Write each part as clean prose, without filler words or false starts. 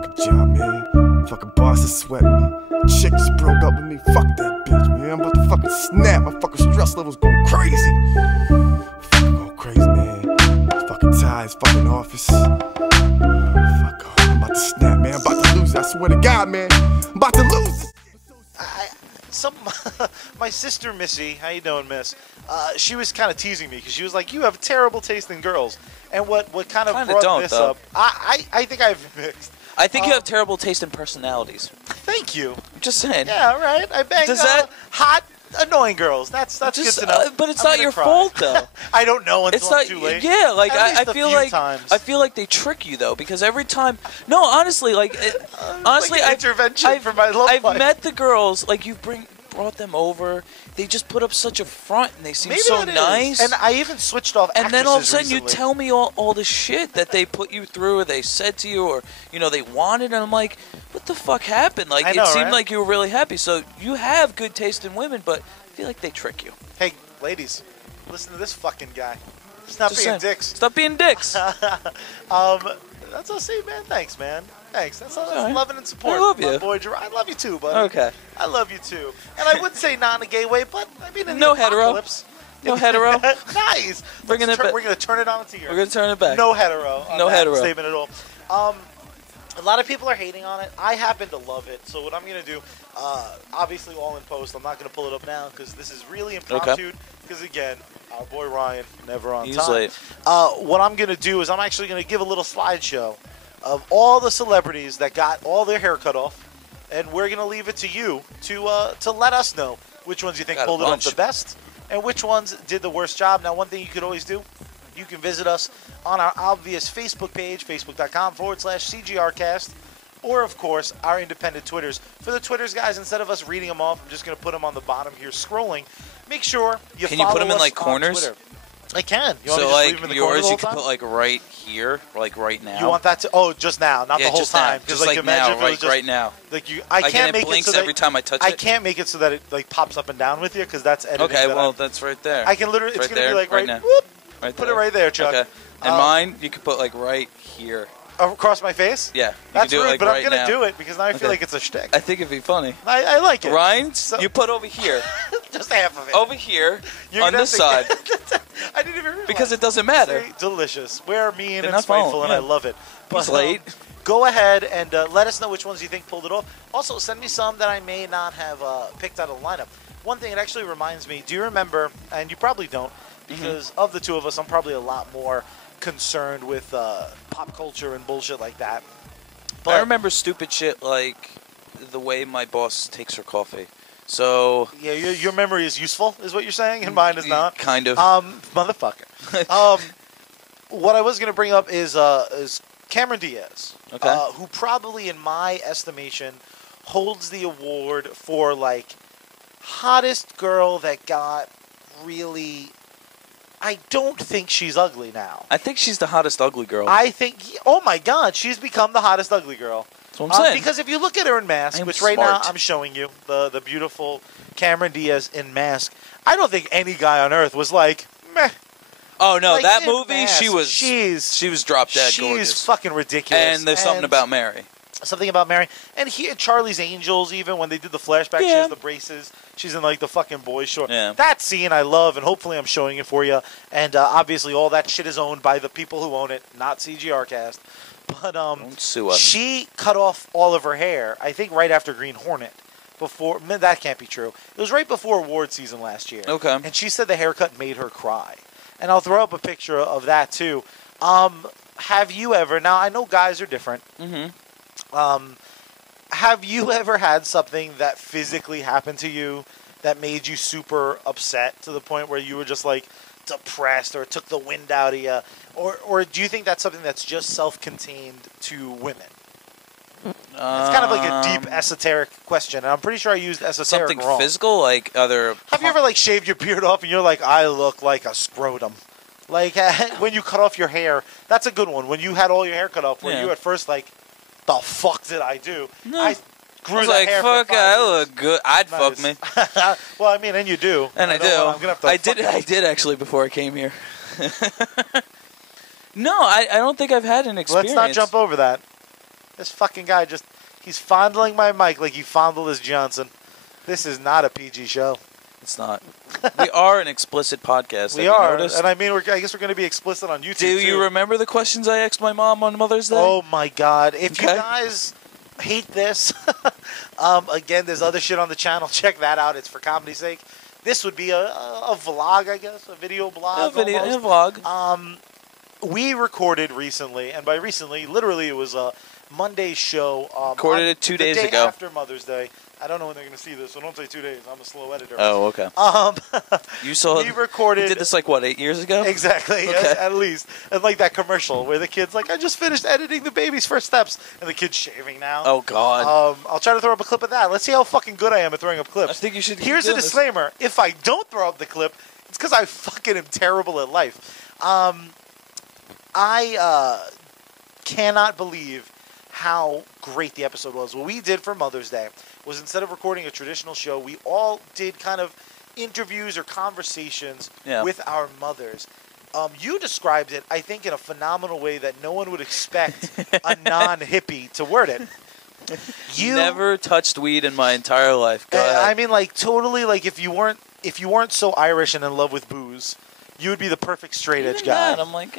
fucking job, man. Fucking boss is sweating me. Chick just broke up with me. Fuck that bitch, man. I'm about to fucking snap. My fucking stress level's going crazy. Fucking going crazy, man. Fucking ties, fucking office. Fuck off. I'm about to snap, man. I'm about to lose it. I swear to God, man. I'm about to lose it. My sister Missy, how you doing, Miss? She was kind of teasing me because she was like, "You have terrible taste in girls." And what kind of brought this up? I think I have mixed. I think you have terrible taste in personalities. Thank you. I'm just saying. Yeah, right. I bang hot, annoying girls. That's Just, good to know. but it's not your fault, though. I don't know until It's not too late. Yeah, like At I least a feel few like times. I feel like they trick you though, because every time. No, honestly, honestly, like an intervention for my love I've life. met the girls. Like you brought them over. They just put up such a front, and they seem Maybe so that is. nice. And I even switched off. And then all of a sudden recently. you tell me all the shit that they put you through, or they said to you, or they wanted, and I'm like, what the fuck happened? Like I know, it seemed right? like you were really happy. So you have good taste in women, but I feel like they trick you. Hey, ladies, listen to this fucking guy. Stop Just being saying. dicks. Stop being dicks. That's all. See, man. Thanks, man. Thanks. That's all. All right. Loving and support. I love my you. boy Gerard. I love you too, buddy. Okay. I love you too. And I wouldn't say not in a gay way, but I mean in No the hetero. apocalypse. No hetero. Nice. Bringing it back. We're gonna turn it on its ear. We're gonna turn it back. No hetero. On No that hetero. statement at all. A lot of people are hating on it. I happen to love it. So what I'm gonna do, obviously all in post. I'm not gonna pull it up now because this is really impromptu. Because again, our boy Ryan never on He's time. late. What I'm gonna do is I'm actually gonna give a little slideshow of all the celebrities that got all their hair cut off, and we're gonna leave it to you to let us know which ones you think Got a pulled it off bunch. the best and which ones did the worst job. Now, one thing you could always do, you can visit us on our obvious Facebook page, facebook.com/CGRCAST, or of course our independent Twitters. For the Twitters, guys, instead of us reading them off, I'm just gonna put them on the bottom here, scrolling. Make sure you Can you follow put them in us like on corners? Twitter. I can. You want So me to just leave like them in the corner yours, the you whole could time? put like right here, like right now. You want that to? Oh, just now, not yeah, the whole just time. Now. Just like like imagine now, if it was right, just, right now. Like I Like, can't and it make blinks it so that every time I touch I it. can't make it so that it like pops up and down with you because that's editing. Okay, that well that's right there. I can literally. It's right gonna there, be like right now. Whoop, Right put there. it right there, Chuck. Okay. And mine, you could put like right here. Across my face. Yeah, you That's can do rude, it like but right I'm gonna now. do it because now I feel Okay. like it's a shtick. I think it'd be funny. I like it. Ryan's, you put over here. Just half of it. Over here, You're on gonna this have side. to- I didn't even realize. Because it doesn't matter. See? Delicious. We're mean They're and not spiteful, following, and I yeah. love it. But, He's late. Go ahead and let us know which ones you think pulled it off. Also, send me some that I may not have picked out of the lineup. One thing, it actually reminds me, do you remember, and you probably don't, because of the two of us, I'm probably a lot more concerned with pop culture and bullshit like that. But I remember stupid shit like the way my boss takes her coffee. So yeah, your memory is useful, is what you're saying, and mine is not. Kind of. Motherfucker. What I was going to bring up is Cameron Diaz, Okay. who probably, in my estimation, holds the award for like hottest girl that got really. I don't think she's ugly now. I think she's the hottest ugly girl. I think, oh my God, she's become the hottest ugly girl. That's what I'm saying. Because if you look at her in Mask, I'm which right now smart. I'm showing you, the beautiful Cameron Diaz in Mask, I don't think any guy on earth was like, meh. Oh no, Like, that in movie, Mask, she was drop dead she's gorgeous. fucking ridiculous. And there's something about Mary. Something about Mary. And here, Charlie's Angels, even when they did the flashback, she Yeah. has the braces. She's in like the fucking boy short. Yeah. That scene I love, and hopefully I'm showing it for you. And obviously all that shit is owned by the people who own it, not CGRCast. But Don't sue us. she cut off all of her hair, I think right after Green Hornet. That can't be true. It was right before award season last year. Okay. And she said the haircut made her cry. And I'll throw up a picture of that too. Have you ever, now I know guys are different. Mm-hmm. Have you ever had something that physically happened to you that made you super upset to the point where you were just like depressed or took the wind out of you? Or do you think that's something that's just self-contained to women? It's kind of like a deep esoteric question, and I'm pretty sure I used esoteric something wrong. physical, like other. Have you ever like shaved your beard off and you're like, I look like a scrotum? Like when you cut off your hair, that's a good one. When you had all your hair cut off, were Yeah. you at first like, the fuck did I do? No. I grew I was that like, hair fuck, for 5 I years. look good. I'd fuck me. Well, I mean, and you do. And I do. I'm gonna have to I fuck did. you. I did actually before I came here. No, I don't think I've had an experience. Let's not jump over that. This fucking guy he's fondling my mic like he fondled his Johnson. This is not a PG show. It's not. We are an explicit podcast. We have are. You noticed? And I mean, I guess we're going to be explicit on YouTube, Do you too. remember the questions I asked my mom on Mother's Day? Oh, my God. If you Okay. guys hate this, again, there's other shit on the channel. Check that out. It's for comedy's sake. This would be a vlog, I guess, a video blog. A vlog. We recorded recently, and by recently, literally, it was a Monday show. Recorded it 2 days the day ago. After Mother's Day. I don't know when they're going to see this, so don't say 2 days. I'm a slow editor. Oh, okay. You saw. We recorded. You did this like what, 8 years ago? Exactly, Okay. at least. And like that commercial where the kid's like, I just finished editing the baby's first steps, and the kid's shaving now. Oh God. I'll try to throw up a clip of that. Let's see how fucking good I am at throwing up clips. I think you should. keep Here's a doing this. disclaimer: if I don't throw up the clip, it's because I fucking am terrible at life. I cannot believe how great the episode was. What we did for Mother's Day was, instead of recording a traditional show, we all did kind of interviews or conversations with our mothers. You described it, I think, in a phenomenal way that no one would expect a non-hippie to word it. You Never touched weed in my entire life. Go ahead. I mean, like, totally, like, if you weren't so Irish and in love with booze, you would be the perfect straight edge Even guy. that, I'm like,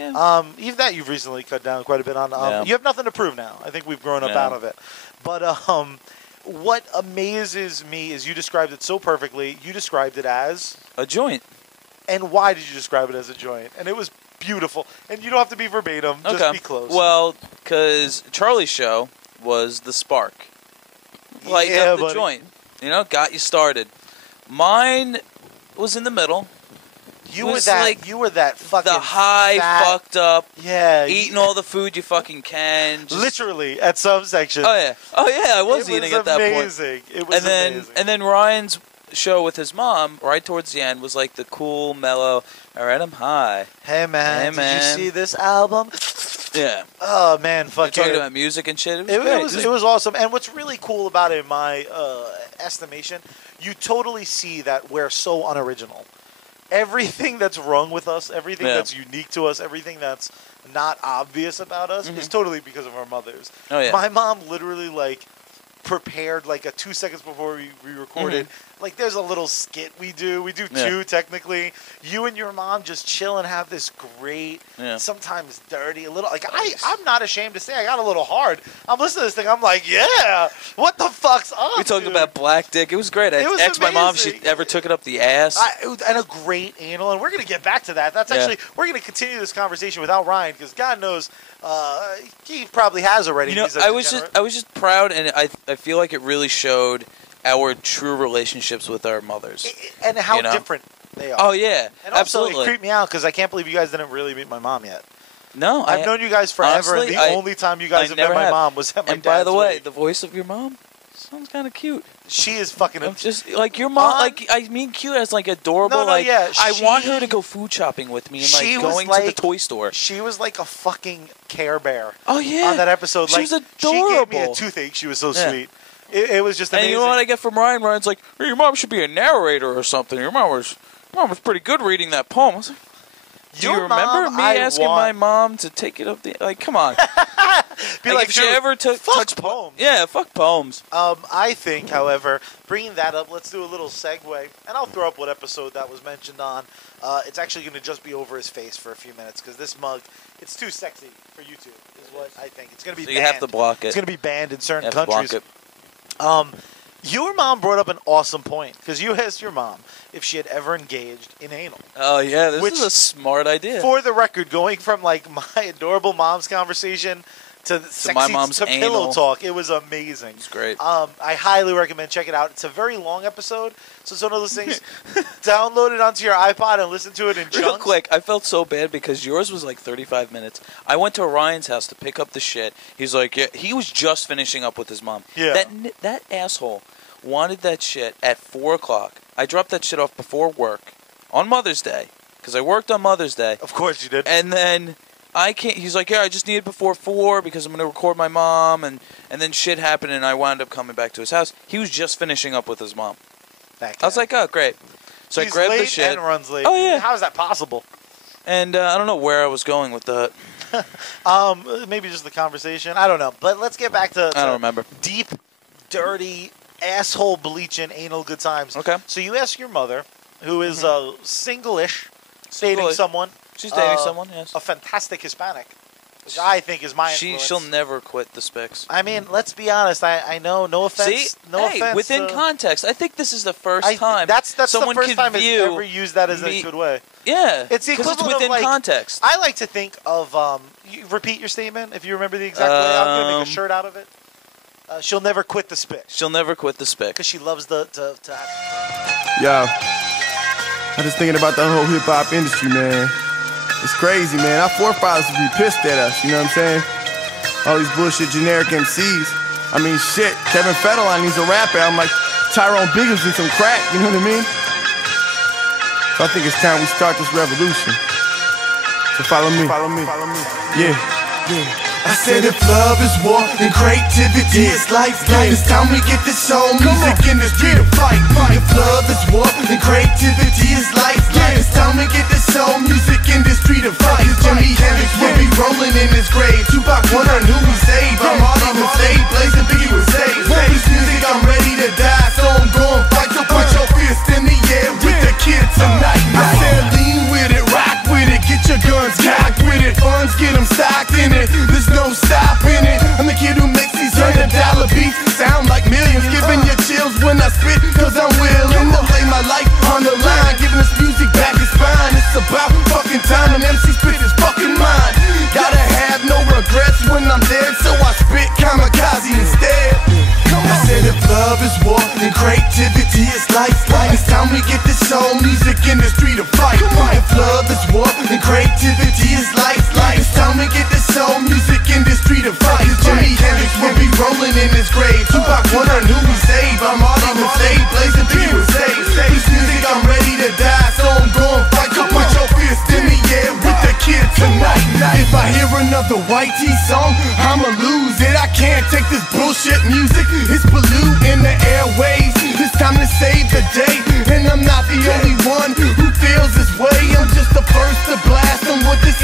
Even that you've recently cut down quite a bit on. Yeah. You have nothing to prove now. I think we've grown up Yeah. out of it. But what amazes me is you described it so perfectly. You described it as, a joint. and why did you describe it as a joint? And it was beautiful. And you don't have to be verbatim. Just Okay. be close. Well, because Charlie's show was the spark. Lighten Yeah, up the buddy. joint. You know, got you started. Mine was in the middle. you it were was that. like You were that fucking The high, fat, fucked up, Yeah. eating all the food you fucking can. Just, Literally at some section. Oh yeah. Oh yeah. I was It eating at that point. amazing. It was amazing. And then Ryan's show with his mom, right towards the end, was like the cool, mellow. All right, I'm high. Hey man, Hey, did man. you see this album? Yeah. Oh man, We're fuck talking yeah. about music and shit. It was great. It was awesome. And what's really cool about it, in my estimation, you totally see that we're so unoriginal. Everything that's wrong with us, everything Yeah. that's unique to us, everything that's not obvious about us is totally because of our mothers. Oh, yeah. My mom literally, like, prepared, like, 2 seconds before we recorded. Like, there's a little skit we do. We do Yeah. two, technically. You and your mom just chill and have this great, Yeah. sometimes dirty, a little, like, I'm not ashamed to say I got a little hard. I'm listening to this thing. I'm like, yeah, what the fuck's up, We talked dude? about black dick. It was great. I It was asked my mom if she amazing. ever took it up the ass. And a great anal, and we're going to get back to that. That's Yeah. actually, we're going to continue this conversation without Ryan, because God knows he probably has already. You know, He's a I was degenerate. just proud, and I feel like it really showed our true relationships with our mothers. And how you know? different they are. Oh yeah, And also, absolutely. it creeped me out because I can't believe you guys didn't really meet my mom yet. No, I've known you guys forever, honestly, and the only time you guys I have never met my have. mom was at my And by dad's the way, wedding. the voice of your mom sounds kind of cute. She is fucking. I'm just like your mom. Like I mean, cute as like adorable. No, like yeah, I want she- her to go food shopping with me and she like was going to the like- toy store. She was like a fucking Care Bear. Oh yeah, On that episode, She like was she gave me a adorable. toothache. She was so Yeah. sweet. It was just And amazing. you know what I get from Ryan? Ryan's like, hey, your mom should be a narrator or something. Your mom was pretty good reading that poem. I was like, do you Your remember mom, me I asking want- my mom to take it up the like? Come on, Be like, if she dude, ever fuck touched poems. Yeah, fuck poems. I think, however, bringing that up, let's do a little segue, and I'll throw up what episode that was mentioned on. It's actually going to just be over his face for a few minutes because this mug, it's too sexy for YouTube, is what I think. It's going to be So banned. you have to block it. It's going to be banned in certain You have to countries. block it. Your mom brought up an awesome point because you asked your mom if she had ever engaged in anal. Oh yeah, this Which- is a smart idea. For the record, going from like my adorable mom's conversation to sexy my mom's to pillow anal. talk, it was amazing. It's great. I highly recommend check it out. It's a very long episode, so it's one of those things. Download it onto your iPod and listen to it in Real chunks. quick, I felt so bad because yours was like 35 minutes. I went to Ryan's house to pick up the shit. He's like, yeah, he was just finishing up with his mom. Yeah. That asshole wanted that shit at 4 o'clock. I dropped that shit off before work on Mother's Day because I worked on Mother's Day. Of course you did. And then I can't. He's like, yeah, I just need it before 4 because I'm gonna record my mom, and then shit happened, and I wound up coming back to his house. He was just finishing up with his mom. That I was guy. like, oh great. So He's I grabbed late the shit, and runs late. Oh, yeah. How is that possible? and I don't know where I was going with that. Maybe just the conversation. I don't know. But let's get back to I don't remember. Deep, dirty, asshole bleaching, anal good times. Okay. So you ask your mother, who is single-ish, dating Single-ish. someone. She's dating someone, yes. A fantastic Hispanic, which I think is my influence. She'll never quit the Spics. I mean, let's be honest. I know, no offense. See? No hey, offense. within context, I think this is the first time That's someone the first could time it's view ever used that as a good way. Yeah, It's the because equivalent it's within of, like, context. I like to think of. You repeat your statement if you remember the exact way. I'm gonna make a shirt out of it. She'll never quit the spit She'll never quit the Spic. because she loves to Yo, I'm just thinking about the whole hip hop industry, man. It's crazy, man. Our forefathers would be pissed at us, you know what I'm saying? All these bullshit generic MCs. I mean, shit, Kevin Federline needs a rap album like Tyrone Biggums needs some crack, you know what I mean? So I think it's time we start this revolution. So follow me. Follow me. Follow me. Yeah. Yeah. I said if love is war and creativity is life, it's time we get this soul music industry to fight. If love is war and creativity is life, it's time we get this soul music industry to fight. Jimi Hendrix will be rolling in his grave. Tupac wondering who we save. I'm Marty with Slade, blazing Biggie with Sage. This music, I'm ready to die, so I'm going fight. So put your fist in the air with the kids tonight. I said lean with it, rock with it, get your guns cocked with it, funds get them stocked in it. There's no stopping it. I'm the kid who makes these $100 beats sound like millions, giving you chills when I spit, cause I'm willing to lay my life on the line, giving this music back its spine. It's about fucking time an MC spit his fucking mind. Gotta have no regrets when I'm dead, so I spit kamikaze instead. I said if love is war and creativity is life, it's time we get this soul music industry to fight. If love is war and creativity is life, it's time we get this soul music industry to fight. Jimi Hendrix will be rolling in his grave. Tupac wondering who we save. I'm Marty with Slade, blazing Biggie with Sage. This music, I'm ready to die, so I'm going fight. So put your fist in the air with the kids tonight. If I hear another White Tee song, I'ma lose it. I can't take this bullshit music. It's polluting the airwaves. It's time to save the day, and I'm not the only one who feels this way. I'm just the first to blast them with this